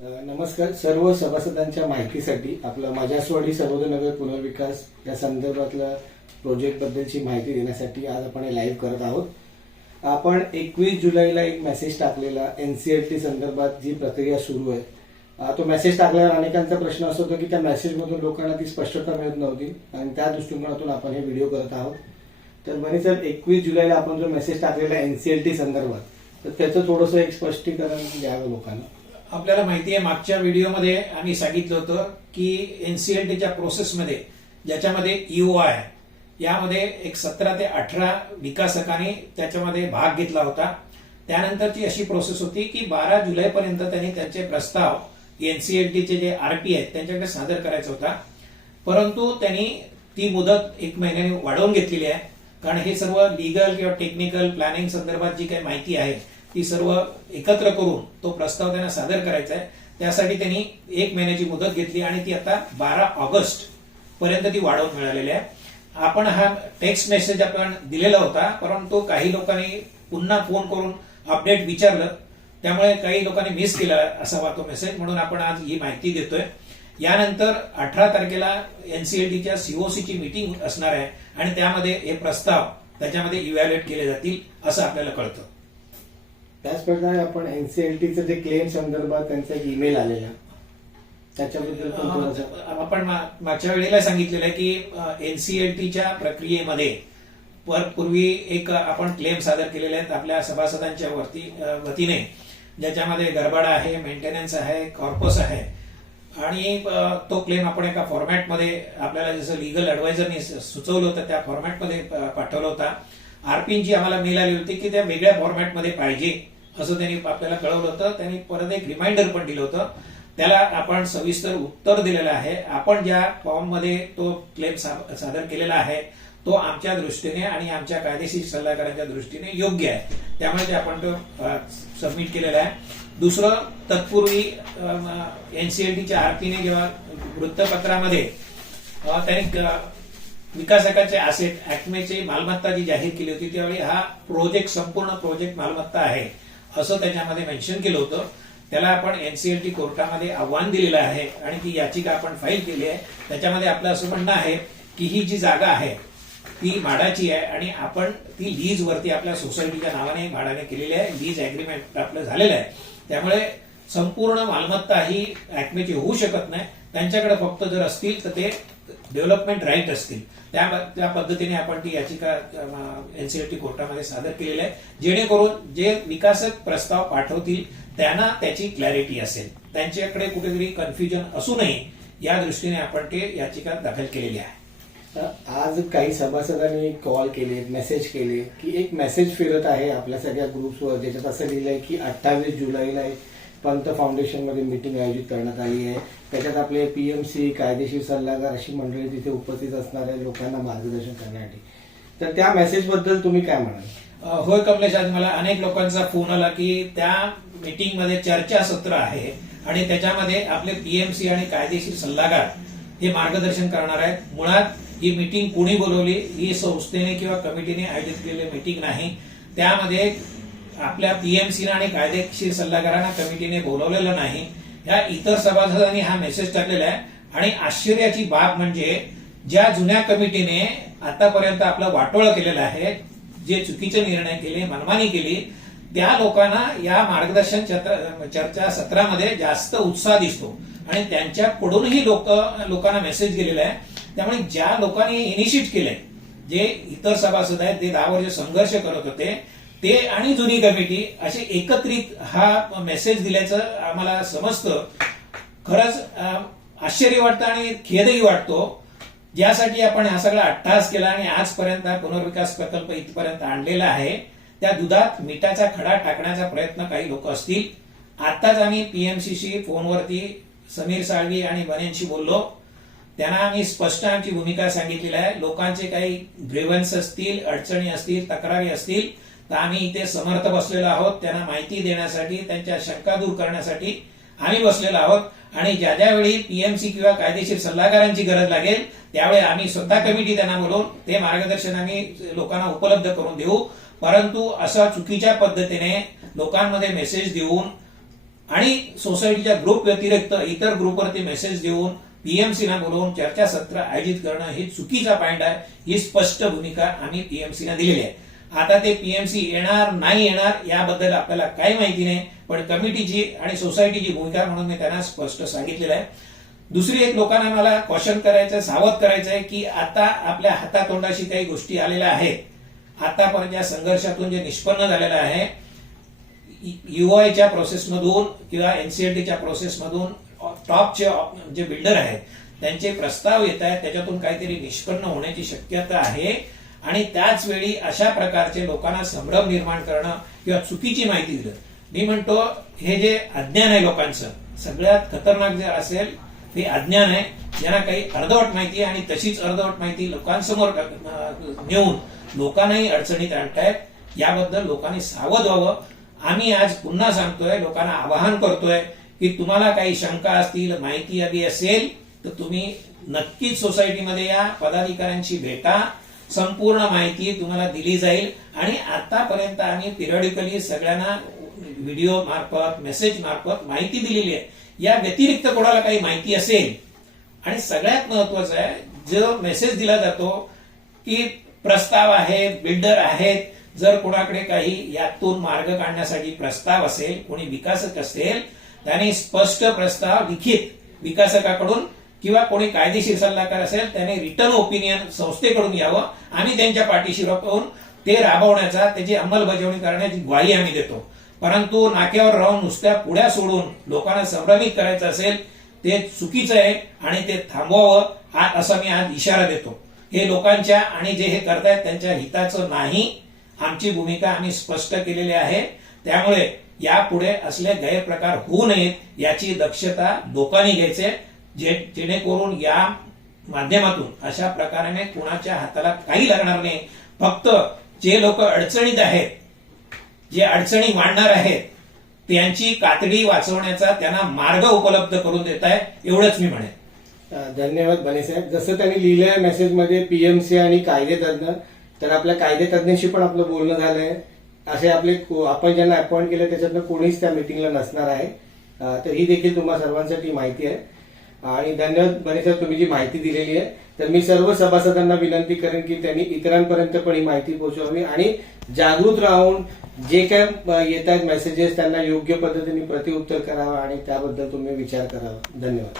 नमस्कार. सर्व सभासदांच्या माहितीसाठी आपला माझ्यास्वाडी सर्वोदयनगर पुनर्विकास या संदर्भातल्या प्रोजेक्ट बद्दलची माहिती देण्यासाठी आज आपण लाईव्ह करत आहोत. आपण 21 जुलैला एक मेसेज टाकलेला एनसीएलटी संदर्भात जी प्रक्रिया सुरू आहे. तो मेसेज टाकल्यावर अनेकांचा प्रश्न असं होता की त्या मेसेजमधून लोकांना ती स्पष्टता मिळत नव्हती आणि त्या दृष्टिकोनातून आपण हे व्हिडिओ करत आहोत. तर बनी साहेब, 21 जुलैला आपण जो मेसेज टाकलेला एनसीएलटी संदर्भात, तर त्याचं थोडंसं एक स्पष्टीकरण द्यावं लोकांना. आपल्याला माहिती आहे, मागच्या व्हिडिओमध्ये आम्ही सांगितलं होतं की एनसीएलटीच्या प्रोसेसमध्ये ज्याच्यामध्ये ईओ आहे, यामध्ये एक 17 ते 18 विकासकांनी त्याच्यामध्ये भाग घेतला होता. त्यानंतरची अशी प्रोसेस होती की 12 जुलैपर्यंत त्यांनी त्यांचे प्रस्ताव एनसीएलटीचे जे आरपी आहेत त्यांच्याकडे सादर करायचा होता. परंतु त्यांनी ती मुदत 1 महिन्याने वाढवून घेतलेली आहे, कारण हे सर्व लीगल किंवा टेक्निकल प्लॅनिंग संदर्भात जी काही माहिती आहे ती सर्व एकत्र करून तो प्रस्ताव त्यांना सादर करायचा आहे. त्यासाठी त्यांनी 1 महिन्याची मुदत घेतली आणि ती आता 12 ऑगस्ट पर्यंत ती वाढवून मिळालेली आहे. आपण हा टेक्स्ट मेसेज आपण दिलेला होता, परंतु काही लोकांनी पुन्हा फोन करून अपडेट विचारलं, त्यामुळे काही लोकांनी मिस केला असावा तो मेसेज, म्हणून आपण आज ही माहिती देतोय. यानंतर 18 तारखेला एनसीएलटीच्या सीओसीची मीटिंग असणार आहे आणि त्यामध्ये हे प्रस्ताव त्याच्यामध्ये इव्हॅल्युएट केले जातील असं आपल्याला कळतं. त्याचप्रकारे आपण एनसीएलटीचं जे क्लेम संदर्भात त्यांचा एक ईमेल आलेला, त्याच्याबद्दल आपण मागच्या वेळेला सांगितलेलं आहे की एनसीएलटीच्या प्रक्रियेमध्ये पूर्वी एक आपण क्लेम सादर केलेले आहेत आपल्या सभासदांच्या वतीने, ज्याच्यामध्ये गरबाडा आहे, मेंटेनन्स आहे, कॉर्पस आहे, आणि तो क्लेम आपण एका फॉर्मॅटमध्ये आपल्याला जसं लीगल ऍडवायझरनी सुचवलं होतं त्या फॉर्मॅटमध्ये पाठवला होता. आरपीची आम्हाला मेल आली होती की त्या वेगळ्या फॉर्मॅटमध्ये पाहिजे असं त्यांनी आपल्याला कळवलं होतं. त्यांनी परत एक रिमाइंडर पण दिलं होतं, त्याला आपण सविस्तर उत्तर दिलेलं आहे. आपण ज्या फॉर्ममध्ये तो क्लेम सादर केलेला आहे तो आमच्या दृष्टीने आणि आमच्या कायदेशीर सल्लागारांच्या दृष्टीने योग्य आहे, त्यामुळे ते आपण तो सबमिट केलेला आहे. दुसरं, तत्पूर्वी एनसीएलटीच्या आरपीने जेव्हा वृत्तपत्रामध्ये त्यांनी विकासकाचे असेट ऍक्मेची मालमत्ता जी जाहीर केली होती, त्यावेळी हा प्रोजेक्ट संपूर्ण प्रोजेक्ट मालमत्ता आहे असं त्याच्यामध्ये मेन्शन केलं होतं. त्याला आपण एनसीएलटी कोर्टामध्ये आव्हान दिलेलं आहे आणि ती याचिका आपण फाईल केली आहे. त्याच्यामध्ये आपलं असं म्हणणं आहे की ही जी जागा आहे ती म्हाडाची आहे आणि आपण ती लीज वरती आपल्या सोसायटीच्या नावाने म्हाडाने केलेली आहे. लीज अग्रीमेंट आपलं झालेलं आहे, त्यामुळे संपूर्ण मालमत्ता ही ऍक्मेची होऊ शकत नाही. त्यांच्याकडे फक्त जर असतील तर ते डेव्हलपमेंट राईट असतील, त्या पद्धतीने आपण ती याचिका एनसीएलटी कोर्टामध्ये सादर केलेली आहे, जेणेकरून जे विकासक प्रस्ताव पाठवतील त्यांना त्याची क्लॅरिटी असेल, त्यांच्याकडे कुठेतरी कन्फ्युजन असू नये या दृष्टीने आपण ते याचिका दाखल केलेली आहे. आज काही सभासदांनी कॉल केले, मेसेज केले की एक मेसेज फिरत आहे आपल्या सगळ्या ग्रुप्सवर, ज्याच्यात असं लिहिलंय की 28 जुलैला एक पंत फाउंडेशन मध्ये मीटिंग आयोजित करण्यात आली आहे. त्याच्यात आपले पीएमसी, कायदेशीर सल्लागार अशी मंडळी तिथे उपस्थित असणार आहे लोकांना मार्गदर्शन करण्यासाठी. तर त्या मेसेज बद्दल तुम्ही काय म्हणाल? होय कमलेश, आज मला अनेक लोकांचा फोन आला की त्या मीटिंग मध्ये चर्चासत्र आहे आणि त्याच्यामध्ये आपले पीएमसी आणि कायदेशीर सल्लागार हे मार्गदर्शन करणार आहेत. मुळात ही मीटिंग कोणी बोलवली, ही संस्थेने किंवा कमिटीने आयोजित केलेली मीटिंग नाही. त्यामध्ये आपल्या पीएमसी आणि कायदेशीर सल्लागारांना कमिटीने बोलवलेलं नाही. या इतर सभासदांनी हा मेसेज टाकलेला आहे आणि आश्चर्याची बाब म्हणजे ज्या जुन्या कमिटीने आतापर्यंत आपलं वाटोळं केलेलं आहे, जे चुकीचे निर्णय केले, मनमानी केली, त्या लोकांना या मार्गदर्शन चर्चा सत्रामध्ये जास्त उत्साह दिसतो आणि त्यांच्याकडूनही लोकांना मेसेज गेलेला आहे. त्यामुळे ज्या लोकांनी इनिशिएट केलंय, जे इतर सभासद आहेत, ते 10 वर्ष संघर्ष करत होते, ते आणि जुनी कमिटी असे एकत्रित हा मेसेज दिल्याचं आम्हाला समजतं. खरंच आश्चर्य वाटतं आणि खेदही वाटतो, ज्यासाठी आपण हा सगळा अट्टहास केला आणि आजपर्यंत पुनर्विकास प्रकल्प इथपर्यंत आणलेला आहे. त्या दुधात मिठाचा खडा टाकण्याचा प्रयत्न काही लोक असतील. आताच आम्ही पीएमसीशी फोनवरती समीर साळवी आणि बनेंशी बोललो, त्यांना आम्ही स्पष्ट आमची भूमिका सांगितलेली आहे. लोकांचे काही ग्रीव्हन्स असतील, अडचणी असतील, तक्रारी असतील तर आम्ही इथे समर्थ बसलेलो आहोत. त्यांना माहिती देण्यासाठी, त्यांच्या शंका दूर करण्यासाठी आम्ही बसलेलो आहोत आणि ज्या ज्यावेळी पीएमसी किंवा कायदेशीर सल्लागारांची गरज लागेल त्यावेळी आम्ही स्वतः कमिटी त्यांना बोलवून ते मार्गदर्शन आम्ही लोकांना उपलब्ध करून देऊ. परंतु असा चुकीच्या पद्धतीने लोकांमध्ये मेसेज देऊन आणि सोसायटीच्या ग्रुप व्यतिरिक्त इतर ग्रुपवरती मेसेज देऊन पीएमसीला बोलवून चर्चासत्र आयोजित करणं हे चुकीचा पॉइंट आहे. ही स्पष्ट भूमिका आम्ही पीएमसीला दिलेली आहे. आता ते पीएमसी येणार नाही येणार याबद्दल आपल्याला काही माहिती नाही, पण कमिटीची आणि सोसायटीची भूमिका म्हणून मी त्यांना स्पष्ट सांगितलेलं आहे. दुसरी एक लोकांना मला क्वेश्चन करायचं, सावध करायचं आहे की आता आपल्या हातातोंडाशी काही गोष्टी आलेल्या आहेत. आतापर्यंत या संघर्षातून जे निष्पन्न झालेलं आहे, युआयच्या प्रोसेसमधून किंवा एनसीएलटीच्या प्रोसेसमधून टॉपचे जे बिल्डर आहेत त्यांचे प्रस्ताव येत आहेत, त्याच्यातून काहीतरी निष्पन्न होण्याची शक्यता आहे. आणि त्याच वेळी अशा प्रकारचे लोकांना संभ्रम निर्माण करणं किंवा चुकीची माहिती दिलं, मी म्हणतो हे जे अज्ञान आहे लोकांचं, सगळ्यात खतरनाक जे असेल हे अज्ञान आहे. ज्यांना काही अर्धवट माहिती आहे आणि तशीच अर्धवट माहिती लोकांसमोर नेऊन लोकांनाही अडचणीत आणतायत. याबद्दल लोकांनी सावध व्हावं. आम्ही आज पुन्हा सांगतोय, लोकांना आवाहन करतोय की तुम्हाला काही शंका असतील, माहिती हवी असेल तर तुम्ही नक्कीच सोसायटीमध्ये या, पदाधिकाऱ्यांशी भेटा. संपूर्ण माहिती तुम्हाला दिली जाईल. आणि आतापर्यंत आम्ही पिरियडिकली सगळ्यांना व्हिडिओ मार्फत, मेसेज मार्फत माहिती दिलेली आहे. या व्यतिरिक्त कोणाला काही माहिती असेल, आणि सगळ्यात महत्वाचं आहे जो मेसेज दिला जातो की प्रस्ताव आहेत, बिल्डर आहेत, जर कोणाकडे काही यातून मार्ग काढण्यासाठी प्रस्ताव असेल, कोणी विकासक असेल, त्याने स्पष्ट प्रस्ताव लिखित विकासकाकडून किंवा कोणी कायदेशीर सल्लागार असेल त्याने रिटर्न ओपिनियन संस्थेकडून यावं. आम्ही त्यांच्या पाठीशी राहून ते राबवण्याचा, त्याची अंमलबजावणी करण्याची ग्वाही आम्ही देतो. परंतु नाक्यावर राहून नुसत्या पुढ्या सोडून लोकांना संभ्रमित करायचं असेल ते चुकीचं आहे आणि ते थांबवावं असं मी आज इशारा देतो. हे लोकांच्या आणि जे हे करतायत त्यांच्या हिताचं नाही. आमची भूमिका आम्ही स्पष्ट केलेली आहे. त्यामुळे यापुढे असले गैरप्रकार होऊ नयेत याची दक्षता लोकांनी घ्यायचे, जेणेकरून या माध्यमातून अशा प्रकाराने कुणाच्या हाताला काही लागणार नाही. फक्त जे लोक अडचणीत आहेत, जे अडचणी मांडणार आहेत, त्यांची कातडी वाचवण्याचा त्यांना मार्ग उपलब्ध करून देत आहे, एवढंच मी म्हणेन. धन्यवाद बने साहेब. जसं त्यांनी लिहिलंय मेसेजमध्ये पीएमसी आणि कायदेतज्ञ, तर आपल्या कायदेतज्ञांशी पण आपलं बोलणं झालंय. असे आपले आपण ज्यांना अपॉइंट केलं त्याच्यातनं कोणीच त्या मिटिंगला नसणार आहे. तर ही देखील तुम्हा सर्वांसाठी माहिती आहे. आणि धन्यवाद बने साहेब, तुम्ही जी माहिती दिलेली आहे. तर मी सर्व सभासदांना विनंती करेन की त्यांनी इतरांपर्यंत पण ही माहिती पोहोचवावी आणि जागृत राहून जे काय येत आहेत मेसेजेस त्यांना योग्य पद्धतीने प्रतिउत्तर करावं आणि त्याबद्दल तुम्ही विचार करावा. धन्यवाद.